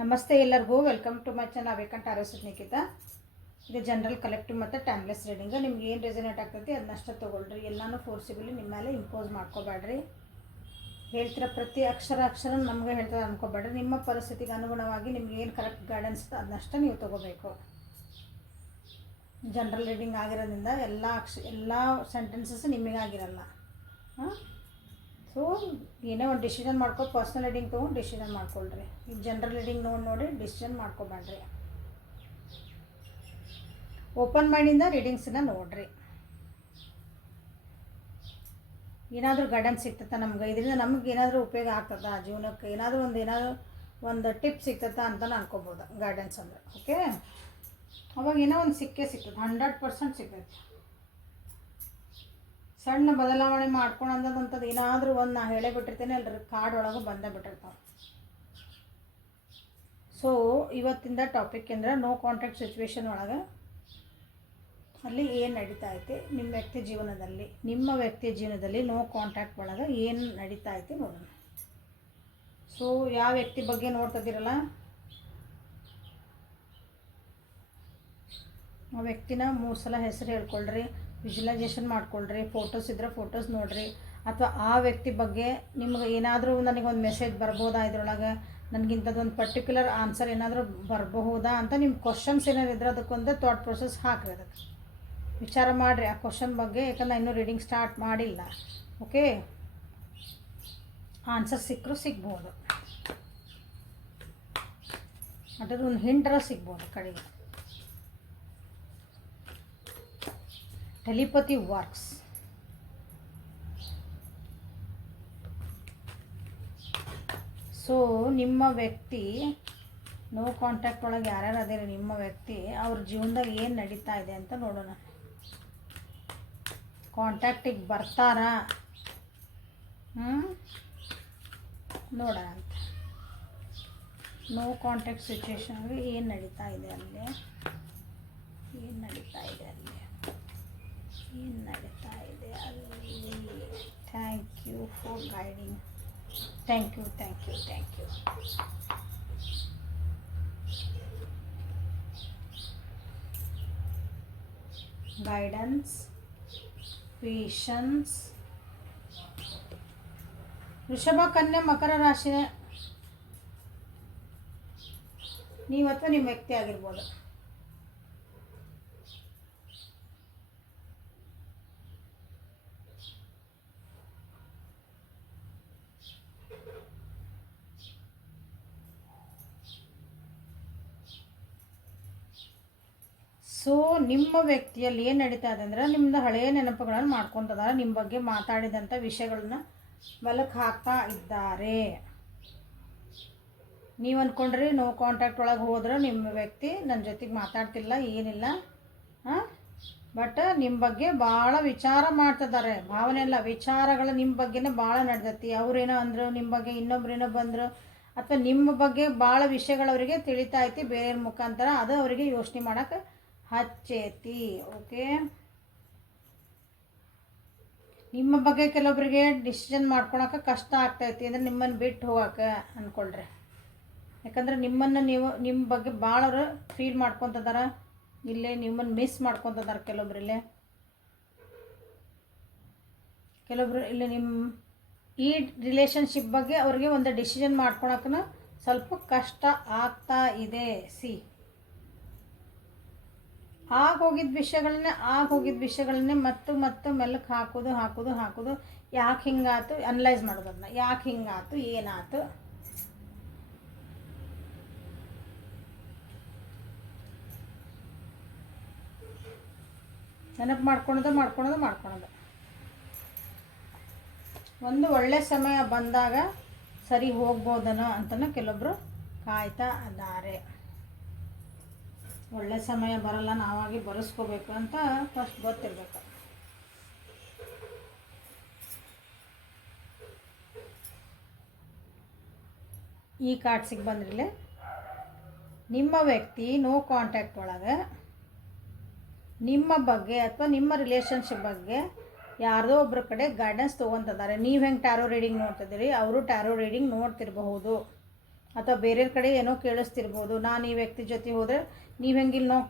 ನಮಸ್ತೆ ಎಲ್ಲರಿಗೂ welcome to my channel awakened tarot with Nikhita. ಇದು ಜನರಲ್ ಕಲೆಕ್ಟಿವ್ ಮತ್ತು ಟೈಮ್ಲೆಸ್ ರೀಡಿಂಗ್. ನಿಮ್ಗೆ ಏನು ರೆಸನೇಟ್ ಆಗ್ತೈತಿ ಅದನ್ನಷ್ಟೇ ತೊಗೊಳ್ರಿ. ಎಲ್ಲನೂ ಫೋರ್ಸಿಬಲಿ ನಿಮ್ಮ ಮೇಲೆ ಇಂಪೋಸ್ ಮಾಡ್ಕೋಬೇಡ್ರಿ. ಹೇಳ್ತಿರೋ ಪ್ರತಿ ಅಕ್ಷರ ನಮಗೆ ಹೇಳ್ತದೆ ಅಂದ್ಕೋಬೇಡ್ರಿ. ನಿಮ್ಮ ಪರಿಸ್ಥಿತಿಗೆ ಅನುಗುಣವಾಗಿ ನಿಮ್ಗೆ ಏನು ಕರೆಕ್ಟ್ ಗೈಡೆನ್ಸ್ ಅದನ್ನಷ್ಟೇ ನೀವು ತೊಗೋಬೇಕು. ಜನರಲ್ ರೀಡಿಂಗ್ ಆಗಿರೋದ್ರಿಂದ ಎಲ್ಲ ಸೆಂಟೆನ್ಸಸ್ ನಿಮಗಾಗಿರಲ್ಲ. ಸೊ ಏನೋ ಒಂದು ಡಿಸಿಷನ್ ಮಾಡ್ಕೊ, ಪರ್ಸ್ನಲ್ ರೀಡಿಂಗ್ ತೊಗೊಂಡು ಡಿಸಿಷನ್ ಮಾಡ್ಕೊಳ್ರಿ. ಈಗ ಜನರಲ್ ರೀಡಿಂಗ್ ನೋಡಿ ಡಿಸಿಷನ್ ಮಾಡ್ಕೊಬೇಡ್ರಿ. ಓಪನ್ ಮೈಂಡಿಂದ ರೀಡಿಂಗ್ಸನ್ನ ನೋಡಿರಿ. ಏನಾದರೂ ಗೈಡೆನ್ಸ್ ಸಿಗ್ತದ ನಮ್ಗೆ, ಇದರಿಂದ ನಮ್ಗೆ ಏನಾದರೂ ಉಪಯೋಗ ಆಗ್ತದ ಜೀವನಕ್ಕೆ, ಏನಾದರೂ ಒಂದು ಟಿಪ್ ಸಿಗ್ತದ ಅಂತ ಅನ್ಕೋಬೋದು. ಗೈಡೆನ್ಸ್ ಅಂದರೆ ಓಕೆ, ಅವಾಗ ಏನೋ ಒಂದು ಸಿಗ್ತದೆ, 100% ಸಿಗ್ತೈತಿ. ಸಣ್ಣ ಬದಲಾವಣೆ ಮಾಡ್ಕೊಳಂಥದ್ದು ಏನಾದರೂ ಒಂದು ನಾ ಹೇಳೇ ಬಿಟ್ಟಿರ್ತೇನೆ ಅಲ್ರಿ, ಕಾರ್ಡ್ ಒಳಗೆ ಬಂದೇ ಬಿಟ್ಟಿರ್ತಾವೆ. ಸೊ ಇವತ್ತಿಂದ ಟಾಪಿಕ್ ಅಂದರೆ ನೋ ಕಾಂಟ್ಯಾಕ್ಟ್ ಸಿಚುವೇಶನ್ ಒಳಗೆ ಅಲ್ಲಿ ಏನು ನಡೀತಾ ಐತೆ ನಿಮ್ಮ ವ್ಯಕ್ತಿ ಜೀವನದಲ್ಲಿ ನೋ ಕಾಂಟ್ಯಾಕ್ಟ್ ಒಳಗೆ ಏನು ನಡೀತಾ ಐತೆ ನೋಡೋಣ. ಸೊ ಯಾವ ವ್ಯಕ್ತಿ ಬಗ್ಗೆ ನೋಡ್ತಿದ್ದೀರಲ್ಲ, ಆ ವ್ಯಕ್ತಿನ 3 ಸಲ ಹೆಸರು ಹೇಳ್ಕೊಳ್ರಿ, ವಿಜುವಲೈಸೇಷನ್ ಮಾಡ್ಕೊಳ್ರಿ. ಫೋಟೋಸ್ ಇದ್ದರೆ ಫೋಟೋಸ್ ನೋಡಿರಿ, ಅಥವಾ ಆ ವ್ಯಕ್ತಿ ಬಗ್ಗೆ ನಿಮ್ಗೆ ಏನಾದರೂ ನನಗೊಂದು ಮೆಸೇಜ್ ಬರ್ಬೋದಾ, ಇದ್ರೊಳಗೆ ನನಗಿಂಥದ್ದೊಂದು ಪರ್ಟಿಕ್ಯುಲರ್ ಆನ್ಸರ್ ಏನಾದರೂ ಬರಬಹುದಾ ಅಂತ ನಿಮ್ಮ ಕ್ವಶನ್ಸ್ ಏನಾದ್ರು ಇದ್ರೆ ಅದಕ್ಕೊಂದು ಥಾಟ್ ಪ್ರೊಸೆಸ್ ಹಾಕ್ರಿ. ಅದಕ್ಕೆ ವಿಚಾರ ಮಾಡಿರಿ ಆ ಕ್ವಶನ್ ಬಗ್ಗೆ. ಯಾಕಂದ್ರೆ ಇನ್ನೂ ರೀಡಿಂಗ್ ಸ್ಟಾರ್ಟ್ ಮಾಡಿಲ್ಲ. ಓಕೆ, ಆನ್ಸರ್ ಸಿಗ್ಬೋದು, ಅದರೊಂದು ಹಿಂಟರ ಸಿಗ್ಬೋದು ಕಡೆಗೆ. Telepathy works. ಸೊ ನಿಮ್ಮ ವ್ಯಕ್ತಿ ನೋ ಕಾಂಟ್ಯಾಕ್ಟ್ ಒಳಗೆ ಯಾರ್ಯಾರು ಅದೇ ನಿಮ್ಮ ವ್ಯಕ್ತಿ ಅವ್ರ ಜೀವನದಾಗ ಏನು ನಡೀತಾ ಇದೆ ಅಂತ ನೋಡೋಣ. ಕಾಂಟ್ಯಾಕ್ಟಿಗೆ ಬರ್ತಾರಾ ನೋಡೋಣ ಅಂತ. ನೋ ಕಾಂಟ್ಯಾಕ್ಟ್ ಸಿಚುವೇಶನ್ಗೆ ಏನು ನಡೀತಾ ಇದೆ ಅಲ್ಲಿ, thank you for guiding. Thank you. Guidance, patience. ವೃಷಭ, ಕನ್ಯಾ, ಮಕರ ರಾಶಿ ನೀವು ಅಥವಾ ನಿಮ್ಮ ವ್ಯಕ್ತಿ ಆಗಿರ್ಬೋದು. ಸೊ ನಿಮ್ಮ ವ್ಯಕ್ತಿಯಲ್ಲಿ ಏನು ನಡೀತಾ ಇದೆ ಅಂದರೆ, ನಿಮ್ಮದು ಹಳೆಯ ನೆನಪುಗಳನ್ನು ಮಾಡ್ಕೊತಿದ್ದಾರೆ. ನಿಮ್ಮ ಬಗ್ಗೆ ಮಾತಾಡಿದಂಥ ವಿಷಯಗಳನ್ನ ಮೆಲುಕು ಹಾಕ್ತಾ ಇದ್ದಾರೆ. ನೀವು ಅಂದ್ಕೊಂಡ್ರಿ ನೋ ಕಾಂಟ್ಯಾಕ್ಟ್ ಒಳಗೆ ಹೋದ್ರೆ ನಿಮ್ಮ ವ್ಯಕ್ತಿ ನನ್ನ ಜೊತೆಗೆ ಮಾತಾಡ್ತಿಲ್ಲ, ಏನಿಲ್ಲ. ಬಟ್ ನಿಮ್ಮ ಬಗ್ಗೆ ಭಾಳ ವಿಚಾರ ಮಾಡ್ತಿದ್ದಾರೆ. ಭಾವನೆ ಎಲ್ಲ ವಿಚಾರಗಳು ನಿಮ್ಮ ಬಗ್ಗೆನೇ ಭಾಳ ನಡೆದೈತಿ. ಅವರೇನೋ ಅಂದರು ನಿಮ್ಮ ಬಗ್ಗೆ, ಇನ್ನೊಬ್ರೇನೋ ಬಂದರು, ಅಥವಾ ನಿಮ್ಮ ಬಗ್ಗೆ ಭಾಳ ವಿಷಯಗಳು ಅವರಿಗೆ ತಿಳಿತಾ ಐತಿ ಬೇರೆಯವ್ರ ಮುಖಾಂತರ. ಅದು ಅವರಿಗೆ ಯೋಚನೆ ಮಾಡೋಕ್ಕೆ ಹಚ್ಚೈತಿ. ಓಕೆ, ನಿಮ್ಮ ಬಗ್ಗೆ ಕೆಲವೊಬ್ಬರಿಗೆ ಡಿಸಿಷನ್ ಮಾಡ್ಕೊಳಕ್ಕೆ ಕಷ್ಟ ಆಗ್ತೈತಿ. ಅಂದರೆ ನಿಮ್ಮನ್ನು ಬಿಟ್ಟು ಹೋಗೋಕೆ ಅಂದ್ಕೊಳ್ರಿ. ಯಾಕಂದರೆ ನಿಮ್ಮ ಬಗ್ಗೆ ಭಾಳ ಅವರು ಫೀಲ್ ಮಾಡ್ಕೊತಿದ್ದಾರೆ. ಇಲ್ಲೇ ನಿಮ್ಮನ್ನು ಮಿಸ್ ಮಾಡ್ಕೊತಿದ್ದಾರೆ ಕೆಲವೊಬ್ರು ಇಲ್ಲಿ ನಿಮ್ಮ ಈ ರಿಲೇಷನ್ಶಿಪ್ ಬಗ್ಗೆ ಅವ್ರಿಗೆ ಒಂದು ಡಿಸಿಷನ್ ಮಾಡ್ಕೊಳಕ್ಕೂ ಸ್ವಲ್ಪ ಕಷ್ಟ ಆಗ್ತಾ ಇದೆ. ಆಗೋಗಿದ್ದ ವಿಷಯಗಳನ್ನೇ ಮತ್ತು ಮೆಲ್ಲಕ್ಕೆ ಹಾಕೋದು. ಯಾಕೆ ಹಿಂಗಾತು ಅನಲೈಸ್ ಮಾಡೋದು. ಅದನ್ನ ಯಾಕೆ ಹಿಂಗಾತು, ಏನಾಯ್ತು, ನೆನಪು ಮಾಡ್ಕೊಳೋದು. ಒಂದು ಒಳ್ಳೆ ಸಮಯ ಬಂದಾಗ ಸರಿ ಹೋಗ್ಬೋದನೋ ಅಂತಲೂ ಕೆಲವೊಬ್ಬರು ಕಾಯ್ತಾ ಇದ್ದಾರೆ. ಒಳ್ಳೆ ಸಮಯ ಬರಲ್ಲ, ನಾವಾಗಿ ಬರೆಸ್ಕೋಬೇಕು ಅಂತ ಫಸ್ಟ್ ಗೊತ್ತಿರಬೇಕು. ಈ ಕಾರ್ಡ್ಸಿಗೆ ಬಂದ್ರಲ್ಲೇ ನಿಮ್ಮ ವ್ಯಕ್ತಿ ನೋ ಕಾಂಟ್ಯಾಕ್ಟ್ ಒಳಗೆ ನಿಮ್ಮ ಬಗ್ಗೆ ಅಥವಾ ನಿಮ್ಮ ರಿಲೇಷನ್ಶಿಪ್ ಬಗ್ಗೆ ಯಾರ್ದೋ ಒಬ್ಬರ ಕಡೆ ಗೈಡೆನ್ಸ್ ತೊಗೊತಿದ್ದಾರೆ. ನೀವು ಹೆಂಗೆ ಟ್ಯಾರೋ ರೀಡಿಂಗ್ ನೋಡ್ತಿದ್ದೀರಿ, ಅವರು ಟ್ಯಾರೋ ರೀಡಿಂಗ್ ನೋಡ್ತಿರಬಹುದು. ಅಥವಾ ಬೇರೆಯವ್ರ ಕಡೆ ಏನೋ ಕೇಳಿಸ್ತಿರ್ಬೋದು. ನಾನು ಈ ವ್ಯಕ್ತಿ ಜೊತೆ ಹೋದರೆ ನೀವು ಹೆಂಗೆ ಇಲ್ಲಿ ನಾವು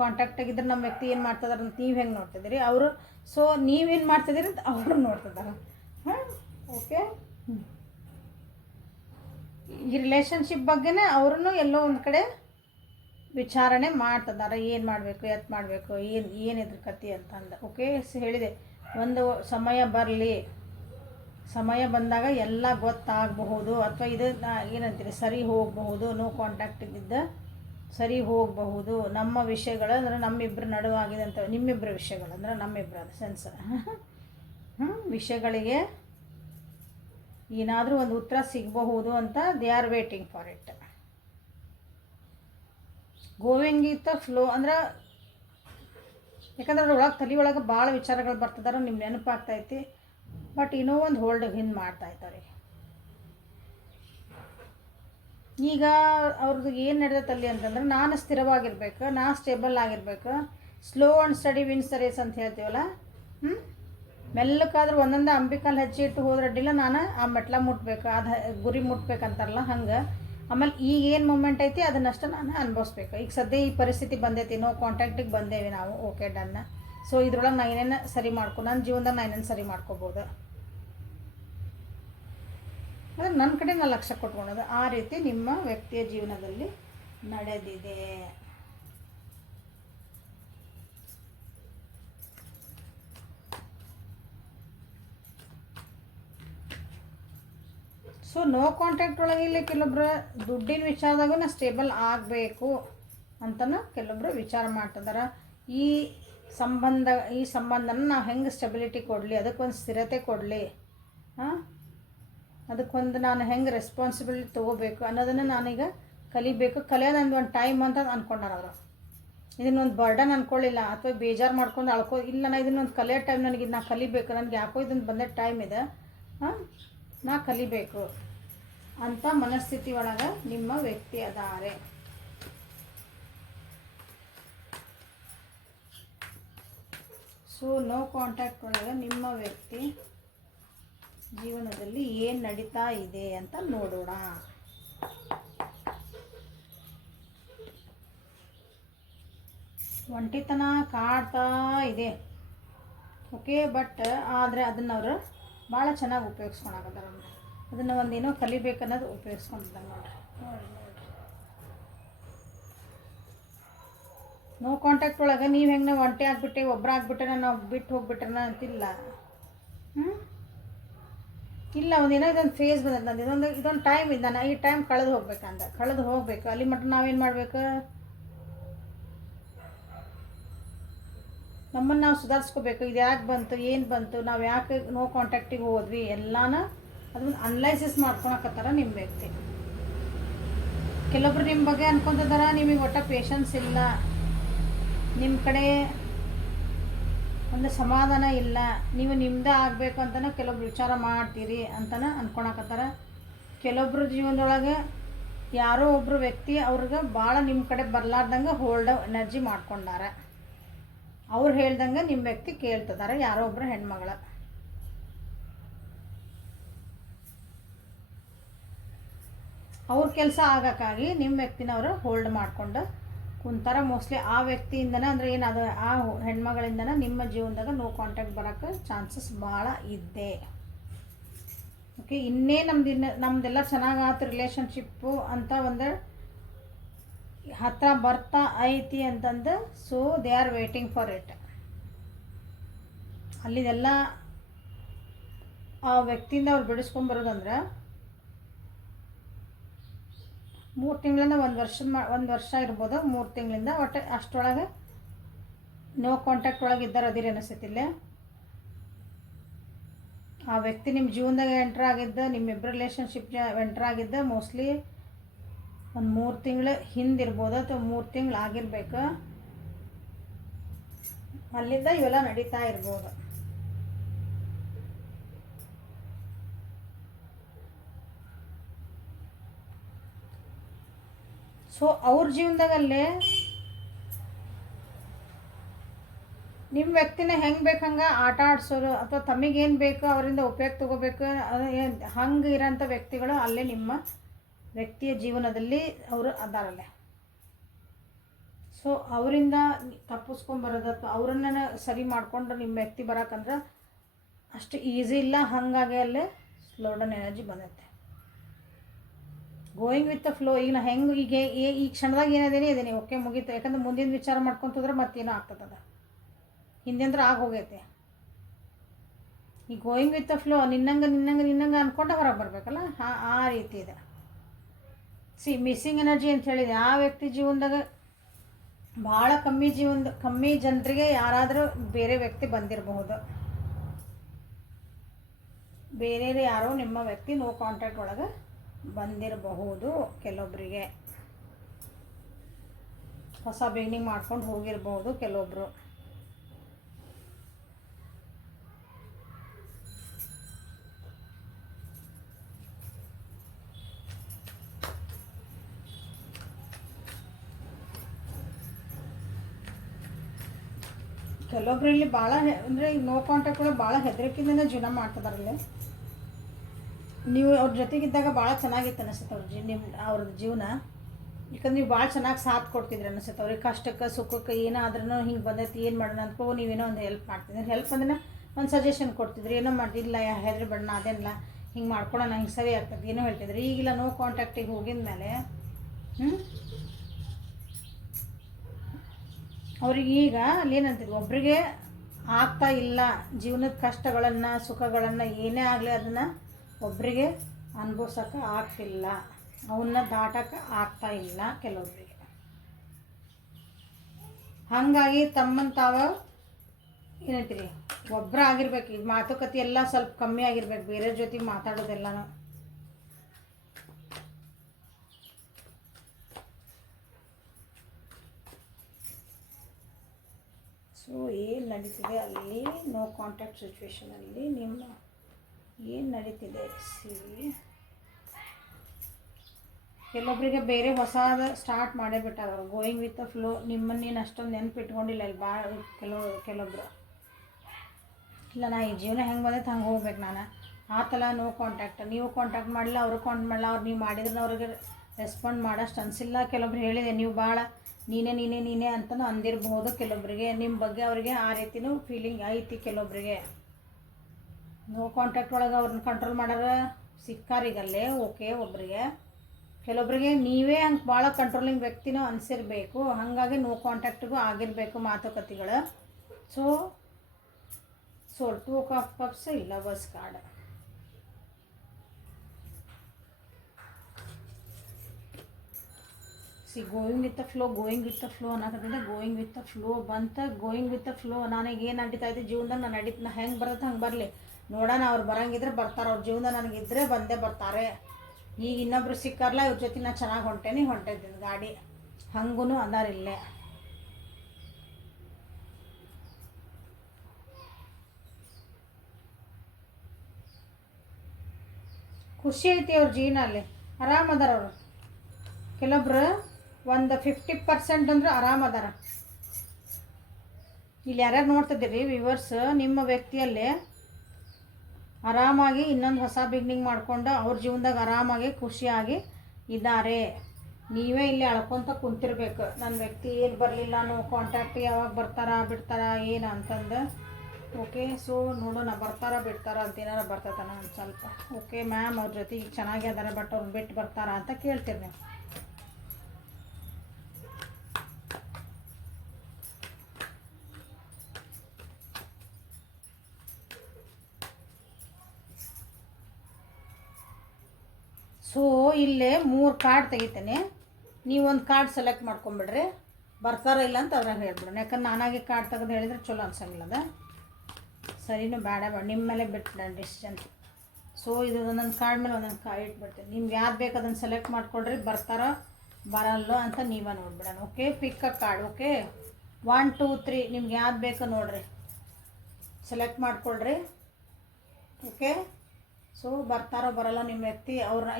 ಕಾಂಟ್ಯಾಕ್ಟ್ ಆಗಿದ್ರೆ ನಮ್ಮ ವ್ಯಕ್ತಿ ಏನು ಮಾಡ್ತಿದಾರೆ ಅಂತ ನೀವು ಹೆಂಗೆ ನೋಡ್ತಿದ್ದೀರಿ, ಅವರು ಸೊ ನೀವೇನು ಮಾಡ್ತಿದ್ದೀರಿ ಅಂತ ಅವರು ನೋಡ್ತಿದ್ದಾರೆ. ಹಾಂ, ಓಕೆ. ಈ ರಿಲೇಷನ್ಶಿಪ್ ಬಗ್ಗೆನೇ ಅವ್ರೂ ಎಲ್ಲೋ ಒಂದು ಕಡೆ ವಿಚಾರಣೆ ಮಾಡ್ತಿದ್ದಾರೆ, ಏನು ಮಾಡಬೇಕು, ಎತ್ತು ಮಾಡಬೇಕು, ಏನಿದ್ರ ಕತೆ ಅಂತಂದು. ಓಕೆ, ಹೇಳಿದೆ ಒಂದು ಸಮಯ ಬರಲಿ, ಸಮಯ ಬಂದಾಗ ಎಲ್ಲ ಗೊತ್ತಾಗಬಹುದು, ಅಥವಾ ಇದು ಏನಂತೀರಿ ಸರಿ ಹೋಗಬಹುದು, ನೋ ಕಾಂಟ್ಯಾಕ್ಟ್ ಇದ್ದಿದ್ದ ಸರಿ ಹೋಗಬಹುದು. ನಮ್ಮ ವಿಷಯಗಳು ಅಂದರೆ ನಮ್ಮಿಬ್ಬರ ನಡುವಾಗಿದೆ ಅಂತ, ನಿಮ್ಮಿಬ್ಬರ ವಿಷಯಗಳು ಅಂದರೆ ನಮ್ಮಿಬ್ಬರ ಸೆನ್ಸ್ ವಿಷಯಗಳಿಗೆ ಏನಾದರೂ ಒಂದು ಉತ್ತರ ಸಿಗಬಹುದು ಅಂತ they are waiting for it. Going ಇತ್ತು ಫ್ಲೋ ಅಂದ್ರೆ, ಯಾಕಂದ್ರೆ ಒಳಗೆ ತಲೆ ಒಳಗೆ ಭಾಳ ವಿಚಾರಗಳು ಬರ್ತಿದಾರೆ, ನಿಮ್ಮ ನೆನಪಾಗ್ತೈತಿ, ಬಟ್ ಇನ್ನೂ ಒಂದು ಹೋಲ್ಡ್ ಹಿಂದೆ ಮಾಡ್ತಾಯಿದ್ದಾರೆ. ಈಗ ಅವ್ರದ್ದು ಏನು ನಡೆದತ್ತಲ್ಲಿ ಅಂತಂದ್ರೆ, ನಾನು ಸ್ಥಿರವಾಗಿರ್ಬೇಕು, ನಾನು ಸ್ಟೇಬಲ್ ಆಗಿರ್ಬೇಕು, slow and steady wins the race ಅಂತ ಹೇಳ್ತೀವಲ್ಲ. ಮೆಲ್ಲಕ್ಕಾದ್ರೂ ಒಂದೊಂದು ಅಂಬಿಕಾಲ್ ಹೆಜ್ಜೆ ಇಟ್ಟು ಹೋದ್ರಡ್ಡಿಲ್ಲ, ನಾನು ಆ ಮೆಟ್ಲ ಮುಟ್ಬೇಕು, ಅದು ಗುರಿ ಮುಟ್ಬೇಕಂತಾರಲ್ಲ ಹಂಗೆ. ಆಮೇಲೆ ಈಗ ಏನು ಮೂಮೆಂಟ್ ಐತಿ ಅದನ್ನಷ್ಟು ನಾನು ಅನುಭವಿಸ್ಬೇಕು. ಈಗ ಸದ್ಯ ಈ ಪರಿಸ್ಥಿತಿ ಬಂದೈತಿ, ನೋ ಕಾಂಟ್ಯಾಕ್ಟಿಗೆ ಬಂದೇವಿ ನಾವು, ಓಕೆ ಡನ್ನ. ಸೊ ಇದ್ರೊಳಗೆ ನಾನು ಏನೇನು ಸರಿ ನನ್ನ ಜೀವನದಾಗ ನಾನು ಏನೇನು ಸರಿ ಮಾಡ್ಕೋಬೋದು, ಅಂದರೆ ನನ್ನ ಕಡೆ ನಾನು ಲಕ್ಷ್ಯ ಕೊಟ್ಕೊಳೋದು. ಆ ರೀತಿ ನಿಮ್ಮ ವ್ಯಕ್ತಿಯ ಜೀವನದಲ್ಲಿ ನಡೆದಿದೆ. ಸೊ ನೋ ಕಾಂಟ್ಯಾಕ್ಟ್ ಒಳಗೆ ಇಲ್ಲಿ ಕೆಲವೊಬ್ರು ದುಡ್ಡಿನ ವಿಚಾರದಾಗ ನಾ ಸ್ಟೇಬಲ್ ಆಗಬೇಕು ಅಂತಲೂ ಕೆಲವೊಬ್ರು ವಿಚಾರ ಮಾಡ್ತಿದ್ದಾರೆ. ಈ ಸಂಬಂಧನ ನಾವು ಹೆಂಗೆ ಸ್ಟೆಬಿಲಿಟಿ ಕೊಡಲಿ, ಅದಕ್ಕೊಂದು ಸ್ಥಿರತೆ ಕೊಡಲಿ, ಅದಕ್ಕೊಂದು ನಾನು ಹೆಂಗೆ ರೆಸ್ಪಾನ್ಸಿಬಿಲಿಟಿ ತೊಗೋಬೇಕು ಅನ್ನೋದನ್ನು ನಾನೀಗ ಕಲಿಬೇಕು. ಕಲಿಯೋದು ಒಂದು ಟೈಮ್ ಅಂತ ಅಂದ್ಕೊಂಡಾರ ಅವರು. ಇದನ್ನೊಂದು ಬರ್ಡನ್ ಅಂದ್ಕೊಳ್ಳಿಲ್ಲ, ಅಥವಾ ಬೇಜಾರು ಮಾಡ್ಕೊಂಡು ಇಲ್ಲ, ನಾನು ಇದನ್ನೊಂದು ಕಲಿಯೋ ಟೈಮ್ ನನಗೆ ನಾ ಕಲಿಬೇಕು, ನನಗೆ ಯಾಕೋ ಇದನ್ನು ಬಂದ ಟೈಮ್ ಇದೆ, ನಾ ಕಲಿಬೇಕು ಅಂತ ಮನಸ್ಥಿತಿ ಒಳಗೆ ನಿಮ್ಮ ವ್ಯಕ್ತಿ ಅದಾರೆ. ಸೊ ನೋ ಕಾಂಟ್ಯಾಕ್ಟ್ ಒಳಗೆ ನಿಮ್ಮ ವ್ಯಕ್ತಿ ಜೀವನದಲ್ಲಿ ಏನು ನಡೀತಾ ಇದೆ ಅಂತ ನೋಡೋಣ. ಒಂಟಿತನ ಕಾಡ್ತಾ ಇದೆ, ಓಕೆ, ಬಟ್ ಆದರೆ ಅದನ್ನು ಅವರು ಭಾಳ ಚೆನ್ನಾಗಿ ಉಪಯೋಗಿಸ್ಕೊಳಕತ್ತಾರ. ಅದನ್ನು ಒಂದೇನೋ ಕಲಿಬೇಕನ್ನೋದು ಉಪಯೋಗಿಸ್ಕೊಂಡಿದ್ದಾರೆ ನೋಡ್ರಿ. ನೋ ಕಾಂಟ್ಯಾಕ್ಟ್ ಒಳಗೆ ನೀವು ಹೆಂಗೆ ಒಂಟಿ ಆಗಿಬಿಟ್ಟೆ, ಒಬ್ಬರಾಗ್ಬಿಟ್ಟೆ, ನಾನು ಬಿಟ್ಟು ಹೋಗ್ಬಿಟ್ರೆ ಅಂತಿಲ್ಲ. ಇಲ್ಲ, ಒಂದೇನೋ ಇದೊಂದು ಫೇಸ್ ಬಂದದ್ದು ನಂದು, ಇದೊಂದು ಟೈಮ್ ಇದೆ, ನಾನು ಈ ಟೈಮ್ ಕಳೆದು ಹೋಗ್ಬೇಕು. ಅಲ್ಲಿ ಮಟ್ಟ ನಾವೇನು ಮಾಡಬೇಕು, ನಮ್ಮನ್ನು ನಾವು ಸುಧಾರಿಸ್ಕೋಬೇಕು. ಇದು ಯಾಕೆ ಬಂತು, ಏನು ಬಂತು, ನಾವು ಯಾಕೆ ನೋ ಕಾಂಟ್ಯಾಕ್ಟಿಗೆ ಹೋದ್ವಿ, ಎಲ್ಲಾನ ಅದನ್ನು ಅನಲೈಸಿಸ್ ಮಾಡ್ಕೊಳಕತ್ತಾರ ನಿಮ್ಮ ವ್ಯಕ್ತಿ. ಕೆಲವೊಬ್ರು ನಿಮ್ಮ ಬಗ್ಗೆ ಅನ್ಕೊತಿದಾರ, ನಿಮಗೆ ಒಟ್ಟ ಪೇಷನ್ಸ್ ಇಲ್ಲ, ನಿಮ್ಮ ಕಡೆ ಒಂದು ಸಮಾಧಾನ ಇಲ್ಲ, ನೀವು ನಿಮ್ಮದೇ ಆಗಬೇಕು ಅಂತಲೇ ಕೆಲವೊಬ್ರು ವಿಚಾರ ಮಾಡ್ತೀರಿ ಅಂತಲೇ ಅಂದ್ಕೊಳಕತ್ತಾರ. ಕೆಲವೊಬ್ರು ಜೀವನದೊಳಗೆ ಯಾರೋ ಒಬ್ಬರು ವ್ಯಕ್ತಿ ಅವ್ರಿಗೆ ಭಾಳ ನಿಮ್ಮ ಕಡೆ ಬರಲಾರ್ದಂಗೆ ಹೋಲ್ಡ್ ಎನರ್ಜಿ ಮಾಡ್ಕೊಂಡಾರ. ಅವ್ರು ಹೇಳ್ದಂಗೆ ನಿಮ್ಮ ವ್ಯಕ್ತಿ ಕೇಳ್ತಿದ್ದಾರೆ, ಯಾರೋ ಒಬ್ಬರು ಹೆಣ್ಮಗಳ. ಅವ್ರ ಕೆಲಸ ಆಗೋಕ್ಕಾಗಿ ನಿಮ್ಮ ವ್ಯಕ್ತಿನವರು ಹೋಲ್ಡ್ ಮಾಡ್ಕೊಂಡು ಕುಂತಾರ. ಮೋಸ್ಟ್ಲಿ ಆ ವ್ಯಕ್ತಿಯಿಂದನೇ, ಅಂದರೆ ಏನದು ಆ ಹೆಣ್ಮಗಳಿಂದನೇ ನಿಮ್ಮ ಜೀವನದಾಗ ನೋ ಕಾಂಟ್ಯಾಕ್ಟ್ ಬರೋಕ್ಕೆ ಚಾನ್ಸಸ್ ಭಾಳ ಇದೆ. ಓಕೆ, ಇನ್ನೇ ನಮ್ದೆಲ್ಲ ಚೆನ್ನಾಗಾಯ್ತು ರಿಲೇಷನ್ಶಿಪ್ಪು ಅಂತ ಒಂದು ಹತ್ರ ಬರ್ತಾ ಐತಿ ಅಂತಂದು, so they are waiting for it. ಅಲ್ಲಿದೆಲ್ಲ ಆ ವ್ಯಕ್ತಿಯಿಂದ ಅವ್ರು ಬಿಡಿಸ್ಕೊಂಬರೋದಂದ್ರೆ 3 ತಿಂಗಳಿಂದ ಒಂದು ವರ್ಷ ಇರ್ಬೋದು, 3 ತಿಂಗಳಿಂದ ಒಟ್ಟು ಅಷ್ಟರೊಳಗೆ ನೋ ಕಾಂಟ್ಯಾಕ್ಟ್ ಒಳಗೆ ಇದ್ದಾರೆ ಅದಿರಿ ಅನಿಸ್ತೈತಿಲ್ಲ. ಆ ವ್ಯಕ್ತಿ ನಿಮ್ಮ ಜೀವನದಾಗ ಎಂಟ್ರ್ ಆಗಿದ್ದ, ನಿಮ್ಮಿಬ್ಬರು ರಿಲೇಷನ್ಶಿಪ್ ಎಂಟ್ರ್ ಆಗಿದ್ದ ಮೋಸ್ಟ್ಲಿ ಒಂದು 3 ತಿಂಗಳು ಹಿಂದಿರ್ಬೋದು, ಅಥವಾ 3 ತಿಂಗಳು ಆಗಿರ್ಬೇಕು. ಅಲ್ಲಿಂದ ಇವೆಲ್ಲ ನಡೀತಾ ಇರ್ಬೋದು. ಸೊ ಅವ್ರ ಜೀವನದಾಗಲ್ಲೇ ನಿಮ್ಮ ವ್ಯಕ್ತಿನ ಹೆಂಗೆ ಬೇಕಂಗೆ ಆಟ ಆಡಿಸೋರು, ಅಥವಾ ತಮಗೇನು ಬೇಕು ಅವರಿಂದ ಉಪಯೋಗ ತೊಗೋಬೇಕು, ಅದು ಹಂಗೆ ಇರೋಂಥ ವ್ಯಕ್ತಿಗಳು ಅಲ್ಲೇ ನಿಮ್ಮ ವ್ಯಕ್ತಿಯ ಜೀವನದಲ್ಲಿ ಅವರು ಅದಾರಲ್ಲೇ. ಸೊ ಅವರಿಂದ ತಪ್ಪಿಸ್ಕೊಂಬರೋದು ಅಥವಾ ಅವರನ್ನ ಸರಿ ಮಾಡಿಕೊಂಡು ನಿಮ್ಮ ವ್ಯಕ್ತಿ ಬರೋಕ್ಕಂದ್ರೆ ಅಷ್ಟು ಈಸಿ ಇಲ್ಲ. ಹಾಗಾಗಿ ಅಲ್ಲೇ ಸ್ಲೋ ಡೌನ್ ಎನರ್ಜಿ ಬಂದೈತೆ. Going with the flow. ಈಗ ನಾ ಹೆಂಗೆ ಈಗ ಈ ಕ್ಷಣದಾಗ ಏನಿದೇನೆ ಇದೇನೆ ಓಕೆ ಮುಗೀತು. ಯಾಕಂದ್ರೆ ಮುಂದಿನ ವಿಚಾರ ಮಾಡ್ಕೊತಂದ್ರೆ ಮತ್ತೇನೋ ಆಗ್ತದ. ಹಿಂದೆ ಆಗಿ ಹೋಗೈತೆ. ಈ ಗೋಯಿಂಗ್ ವಿತ್ ದ ಫ್ಲೋ ನಿನ್ನಂಗೆ ಅಂದ್ಕೊಂಡು ಹೊರಗೆ ಬರಬೇಕಲ್ಲ, ಆ ರೀತಿ ಇದೆ. ಮಿಸ್ಸಿಂಗ್ ಎನರ್ಜಿ ಅಂತ ಹೇಳಿದೆ. ಆ ವ್ಯಕ್ತಿ ಜೀವನದಾಗ ಭಾಳ ಕಮ್ಮಿ ಜನರಿಗೆ ಯಾರಾದರೂ ಬೇರೆ ವ್ಯಕ್ತಿ ಬಂದಿರಬಹುದು. ಬೇರೆ ಯಾರೋ ನಿಮ್ಮ ವ್ಯಕ್ತಿ ನೋ ಕಾಂಟ್ಯಾಕ್ಟ್ ಒಳಗೆ ಬಂದಿರಬಹುದು. ಕೆಲವೊಬ್ಬರಿಗೆ ಹೊಸ ಬಿಗಿನಿಂಗ್ ಮಾಡ್ಕೊಂಡು ಹೋಗಿರ್ಬೋದು ಕೆಲವೊಬ್ಬರು. ಕೆಲವೊಬ್ರು ಇಲ್ಲಿ ಭಾಳ ಅಂದರೆ ಈಗ ನೋ ಕಾಂಟ್ಯಾಕ್ಟ್ ಒಳಗೆ ಭಾಳ ಹೆದರಿಕೆಯಿಂದನೇ ಜೀವನ ಮಾಡ್ತಿದಾರಲ್ಲಿ. ನೀವು ಅವ್ರ ಜೊತೆಗಿದ್ದಾಗ ಭಾಳ ಚೆನ್ನಾಗಿತ್ತು ಅನಿಸುತ್ತೆ ಅವ್ರದ್ದು ಜೀವನ. ಯಾಕಂದ್ರೆ ನೀವು ಭಾಳ ಚೆನ್ನಾಗಿ ಸಾಥ್ ಕೊಡ್ತಿದ್ರಿ ಅನಿಸುತ್ತೆ ಅವ್ರಿಗೆ. ಕಷ್ಟಕ್ಕೆ ಸುಖಕ್ಕೆ ಏನಾದ್ರೂ ಹಿಂಗೆ ಬಂದೈತಿ ಏನು ಮಾಡೋಣ ಅಂದ್ಕೋ ನೀವೇನೋ ಒಂದು ಹೆಲ್ಪ್ ಮಾಡ್ತಿದ್ರಿ. ಹೆಲ್ಪ್ ಅಂದ್ರೆ ಒಂದು ಸಜೆಷನ್ ಕೊಡ್ತಿದ್ರಿ. ಏನೋ ಮಾಡಿಲ್ಲ ಹೆದರಿ ಬೇಡ ಅದೇನಿಲ್ಲ ಹಿಂಗೆ ಮಾಡ್ಕೊಳೋಣ ಹಿಂಗೆ ಸರಿ ಆಗ್ತದೆ ಏನೋ ಹೇಳ್ತಿದ್ರಿ. ಈಗಿಲ್ಲ ನೋ ಕಾಂಟ್ಯಾಕ್ಟಿಗೆ ಹೋಗಿದ ಮೇಲೆ ಅವ್ರಿಗೆ ಈಗ ಅಲ್ಲೇನಂತಿದ್ರು ಒಬ್ರಿಗೆ ಆಗ್ತಾ ಇಲ್ಲ. ಜೀವನದ ಕಷ್ಟಗಳನ್ನು ಸುಖಗಳನ್ನು ಏನೇ ಆಗಲಿ ಅದನ್ನು ಒಬ್ಬರಿಗೆ ಅನುಭವಿಸೋಕೆ ಆಗ್ತಿಲ್ಲ, ಅವನ್ನ ದಾಟೋಕೆ ಆಗ್ತಾ ಇಲ್ಲ ಕೆಲವೊಬ್ಬರಿಗೆ. ಹಾಗಾಗಿ ತಮ್ಮನ್ನು ತಾವು ಏನಂತೀರಿ ಒಬ್ಬರ ಆಗಿರ್ಬೇಕು. ಈಗ ಮಾತುಕತೆ ಎಲ್ಲ ಸ್ವಲ್ಪ ಕಮ್ಮಿ ಆಗಿರ್ಬೇಕು, ಬೇರೆ ಜೊತೆಗೆ ಮಾತಾಡೋದೆಲ್ಲನೂ. ಸೊ ಏನು ನಡೀತಿದೆ ಅಲ್ಲಿ ನೋ ಕಾಂಟ್ಯಾಕ್ಟ್ ಸಿಚುವೇಷನಲ್ಲಿ ನಿಮ್ಮ ಏನು ನಡೀತಿದೆ ಕೆಲವೊಬ್ಬರಿಗೆ ಬೇರೆ ಹೊಸದ ಸ್ಟಾರ್ಟ್ ಮಾಡೇ ಬಿಟ್ಟಾಗ ಗೋಯಿಂಗ್ ವಿತ್ ದ ಫ್ಲೋ. ನಿಮ್ಮನ್ನೇನು ಅಷ್ಟೊಂದು ನೆನಪಿಟ್ಕೊಂಡಿಲ್ಲ ಇಲ್ಲಿ ಭಾಳ ಕೆಲವೊಬ್ಬರು. ಇಲ್ಲ ನಾ ಈ ಜೀವನ ಹೆಂಗೆ ಬಂದೈತೆ ಹಂಗೆ ಹೋಗ್ಬೇಕು ನಾನು ಆತಲ್ಲ. No contact. ನೀವು ಕಾಂಟ್ಯಾಕ್ಟ್ ಮಾಡಿಲ್ಲ, ಅವರು ಕಾಂಟ್ಯಾಕ್ಟ್ ಮಾಡಲ್ಲ. ಅವ್ರು ನೀವು ಮಾಡಿದ್ರೆ ಅವ್ರಿಗೆ ರೆಸ್ಪಾಂಡ್ ಮಾಡೋಷ್ಟು ಅನಿಸಿಲ್ಲ. ಕೆಲವೊಬ್ರು ಹೇಳಿದೆ ನೀವು ಭಾಳ ನೀನೇ ಅಂತಲೂ ಅಂದಿರಬಹುದು ಕೆಲವೊಬ್ಬರಿಗೆ. ನಿಮ್ಮ ಬಗ್ಗೆ ಅವರಿಗೆ ಆ ರೀತಿಯೂ ಫೀಲಿಂಗ್ ಐತಿ ಕೆಲವೊಬ್ಬರಿಗೆ. ನೋ ಕಾಂಟ್ಯಾಕ್ಟ್ ಒಳಗೆ ಅವ್ರನ್ನ ಕಂಟ್ರೋಲ್ ಮಾಡೋರು ಸಿಕ್ಕಾರಿಗಲ್ಲೇ ಓಕೆ ಒಬ್ಬರಿಗೆ. ಕೆಲವೊಬ್ಬರಿಗೆ ನೀವೇ ಹಂಗೆ ಭಾಳ ಕಂಟ್ರೋಲಿಂಗ್ ವ್ಯಕ್ತಿನೂ ಅನಿಸಿರ್ಬೇಕು. ಹಾಗಾಗಿ ನೋ ಕಾಂಟ್ಯಾಕ್ಟಿಗೂ ಆಗಿರಬೇಕು ಮಾತುಕತೆಗಳು. ಸೊ 2 ಆಫ್ ಕಪ್ಸ್ ಇಲ್ಲ ಬಸ್ card. Going with the flow ಅನ್ನೋದ್ರಿಂದ ಗೋಯಿಂಗ್ ವಿತ್ ದ ಫ್ಲೋ ಬಂತ. ಗೋಯಿಂಗ್ ವಿತ್ ದ ಫ್ಲೋ ನನಗೆ ಏನು ನಡೀತಾ ಇದೆ ಜೀವನದಾಗ ನಾನು ನಾ ಹೆಂಗೆ ಬರುತ್ತೆ ಹಂಗೆ ಬರಲಿ ನೋಡೋಣ. ಅವ್ರು ಬರೋಂಗಿದ್ರೆ ಬರ್ತಾರೆ. ಅವ್ರ ಜೀವನ ನನಗಿದ್ರೆ ಬಂದೇ ಬರ್ತಾರೆ. ಈಗ ಇನ್ನೊಬ್ರು ಸಿಕ್ಕಾರಲ್ಲ ಇವ್ರ ಜೊತೆ ನಾನು ಚೆನ್ನಾಗಿ ಹೊಂಟಿದ್ದೀನಿ ಗಾಡಿ ಹಂಗೂ ಅದಾರಿಲ್ಲೇ. ಖುಷಿ ಐತಿ ಅವ್ರ ಜೀವನಲ್ಲಿ, ಆರಾಮದಾರ ಅವರು. ಕೆಲವೊಬ್ರು ಒಂದು 50% ಅಂದ್ರೆ ಆರಾಮದಾರ. ಇಲ್ಲಿ ಯಾರ್ಯಾರು ನೋಡ್ತಿದ್ದೀರಿ ವಿವರ್ಸ್, ನಿಮ್ಮ ವ್ಯಕ್ತಿಯಲ್ಲಿ ಆರಾಮಾಗಿ ಇನ್ನೊಂದು ಹೊಸ ಬಿಗ್ನಿಂಗ್ ಮಾಡಿಕೊಂಡು ಅವ್ರ ಜೀವನದಾಗ ಆರಾಮಾಗಿ ಖುಷಿಯಾಗಿ ಇದ್ದಾರೆ. ನೀವೇ ಇಲ್ಲಿ ಅಳ್ಕೊತ ಕುಂತಿರ್ಬೇಕು ನನ್ನ ವ್ಯಕ್ತಿ ಏನು ಬರಲಿಲ್ಲ, ನೋ ಕಾಂಟ್ಯಾಕ್ಟ್ ಯಾವಾಗ ಬಿಡ್ತಾರಾ ಏನು ಅಂತಂದು. ಓಕೆ ಸೊ ನೋಡೋಣ ಬರ್ತಾರಾ ಬಿಡ್ತಾರಾ ಅಂತ ಏನಾರ ಬರ್ತೈತಾನ ಒಂದು ಸ್ವಲ್ಪ. ಓಕೆ ಮ್ಯಾಮ್ ಅವ್ರ ಜೊತೆ ಈಗ ಚೆನ್ನಾಗಿ ಅದಾರೆ ಬಟ್ ಅವ್ರು ಬಿಟ್ಟು ಬರ್ತಾರಾ ಅಂತ ಕೇಳ್ತೀರಿ ನೀವು. ಸೊ ಇಲ್ಲೇ 3 ಕಾರ್ಡ್ ತೆಗಿತೇನೆ. ನೀವೊಂದು ಕಾರ್ಡ್ ಸೆಲೆಕ್ಟ್ ಮಾಡ್ಕೊಂಬಿಡ್ರಿ. ಬರ್ತಾರ ಇಲ್ಲ ಅಂತ ಅವ್ರಾಗ ಹೇಳ್ಬಿಡೋಣ. ಯಾಕಂದ್ರೆ ನಾನಾಗೆ ಕಾರ್ಡ್ ತೆಗೆದು ಹೇಳಿದ್ರೆ ಚಲೋ ಅನ್ಸಂಗಿಲ್ಲದ. ಸರಿನೂ ಬೇಡ ನಿಮ್ಮ ಮೇಲೆ ಬಿಟ್ಟು ಡಿಸಿಷನ್. ಸೊ ಇದು ಒಂದೊಂದು ಕಾರ್ಡ್ ಮೇಲೆ ಒಂದೊಂದು ಕಾರ್ಡ್ ಇಟ್ಬಿಡ್ತೀನಿ. ನಿಮ್ಗೆ ಯಾವ್ದು ಬೇಕು ಅದನ್ನು ಸೆಲೆಕ್ಟ್ ಮಾಡ್ಕೊಳ್ರಿ. ಬರ್ತಾರೋ ಬರಲ್ಲೋ ಅಂತ ನೀವೇ ನೋಡ್ಬಿಡೋಣ. ಓಕೆ ಪಿಕ್ ಅ ಕಾರ್ಡ್. ಓಕೆ 1 2 3 ನಿಮ್ಗೆ ಯಾವ್ದು ಬೇಕೋ ನೋಡಿರಿ, ಸೆಲೆಕ್ಟ್ ಮಾಡ್ಕೊಳ್ರಿ. ಓಕೆ ಸೊ ಬರ್ತಾರೋ ಬರಲ್ಲ ನಿಮ್ಮ ವ್ಯಕ್ತಿ. ಅವ್ರನ್ನ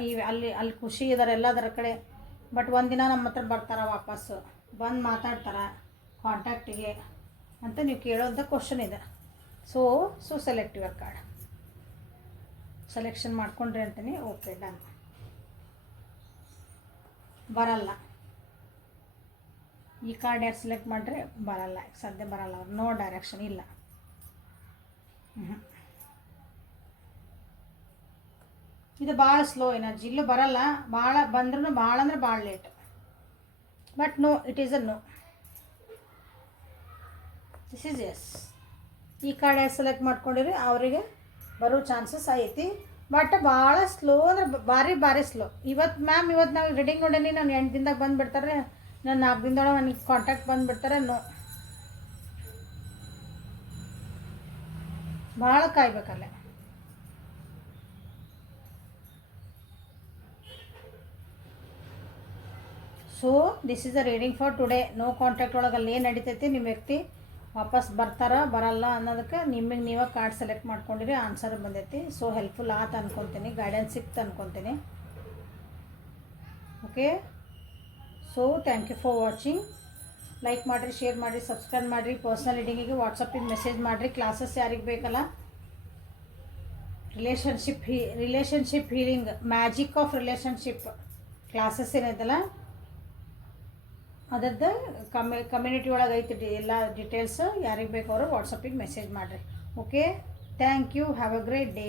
ಅಲ್ಲಿ ಖುಷಿ ಇದ್ದಾರೆ ಎಲ್ಲದರ ಕಡೆ. ಬಟ್ ಒಂದಿನ ನಮ್ಮ ಹತ್ರ ಬರ್ತಾರ ವಾಪಸ್ಸು ಬಂದು ಮಾತಾಡ್ತಾರ ಕಾಂಟ್ಯಾಕ್ಟಿಗೆ ಅಂತ ನೀವು ಕೇಳೋಂಥ ಕ್ವಶನ್ ಇದೆ. ಸೊ ಸೆಲೆಕ್ಟಿವ್ ಕಾರ್ಡ್ ಸೆಲೆಕ್ಷನ್ ಮಾಡ್ಕೊಂಡ್ರಿ ಅಂತೀನಿ. Okay done. ಬರಲ್ಲ. ಈ ಕಾರ್ಡ್ ಯಾರು ಸೆಲೆಕ್ಟ್ ಮಾಡಿದ್ರೆ ಬರಲ್ಲ, ಸದ್ಯ ಬರಲ್ಲ ಅವ್ರು, ನೋ ಡೈರೆಕ್ಷನ್ ಇಲ್ಲ. ಇದು ಭಾಳ ಸ್ಲೋ ಎನರ್ಜಿ, ಇಲ್ಲೂ ಬರಲ್ಲ, ಭಾಳ ಬಂದ್ರೂ ಭಾಳ ಅಂದ್ರೆ ಭಾಳ late. But no, it is a no. This is yes. ಈ ಕಾರ್ಡ್ ಯಾರು ಸೆಲೆಕ್ಟ್ ಮಾಡ್ಕೊಂಡಿರಿ ಅವರಿಗೆ ಬರೋ ಚಾನ್ಸಸ್ ಐತಿ, ಬಟ್ ಭಾಳ ಸ್ಲೋ ಅಂದ್ರೆ ಭಾರಿ ಸ್ಲೋ. ಇವತ್ತು ಮ್ಯಾಮ್ ಇವತ್ತು ನಾವು ರೀಡಿಂಗ್ ನೋಡೀನಿ, ನಾನು 8 ದಿನದಾಗ ಬಂದುಬಿಡ್ತಾರೆ, ನಾನು 4 ದಿನದೊಳಗೆ ನನಗೆ ಕಾಂಟ್ಯಾಕ್ಟ್ ಬಂದುಬಿಡ್ತಾರೆ. ನೋ, ಭಾಳ ಕಾಯ್ಬೇಕಲ್ಲೇ. So this is a reading for today. No contact ಒಳಗೆ ಅಲ್ಲಿ ಏನು ನಡೀತೈತಿ, ನಿಮ್ಮ ವ್ಯಕ್ತಿ ವಾಪಸ್ ಬರ್ತಾರಾ ಬರಲ್ಲ ಅನ್ನೋದಕ್ಕೆ ನಿಮಗೆ ನೀವೇ ಕಾರ್ಡ್ ಸೆಲೆಕ್ಟ್ ಮಾಡ್ಕೊಂಡಿರಿ, ಆನ್ಸರ್ ಬಂದೈತಿ. ಸೊ ಹೆಲ್ಪ್ಫುಲ್ ಆತ ಅನ್ಕೊತೀನಿ, ಗೈಡೆನ್ಸ್ ಸಿಕ್ತು ಅನ್ಕೊತೀನಿ. Okay, so thank you for watching. Like ಮಾಡಿರಿ, ಶೇರ್ ಮಾಡಿರಿ, ಸಬ್ಸ್ಕ್ರೈಬ್ ಮಾಡಿರಿ. ಪರ್ಸ್ನಲ್ ರೀಡಿಂಗಿಗೆ ವಾಟ್ಸಪ್ಪಿಗೆ ಮೆಸೇಜ್ ಮಾಡಿರಿ. ಕ್ಲಾಸಸ್ ಯಾರಿಗೆ ಬೇಕಲ್ಲ, relationship healing, magic of relationship classes ಏನೈತಲ್ಲ ಅದರದ್ದು ಕಮ್ಯುನಿಟಿ ಒಳಗೆ ಐತಿ ಎಲ್ಲ ಡೀಟೇಲ್ಸ್. ಯಾರಿಗೆ ಬೇಕು ಅವರು ವಾಟ್ಸಪ್ಪಿಗೆ ಮೆಸೇಜ್ ಮಾಡಿರಿ. Okay, thank you, have a great day.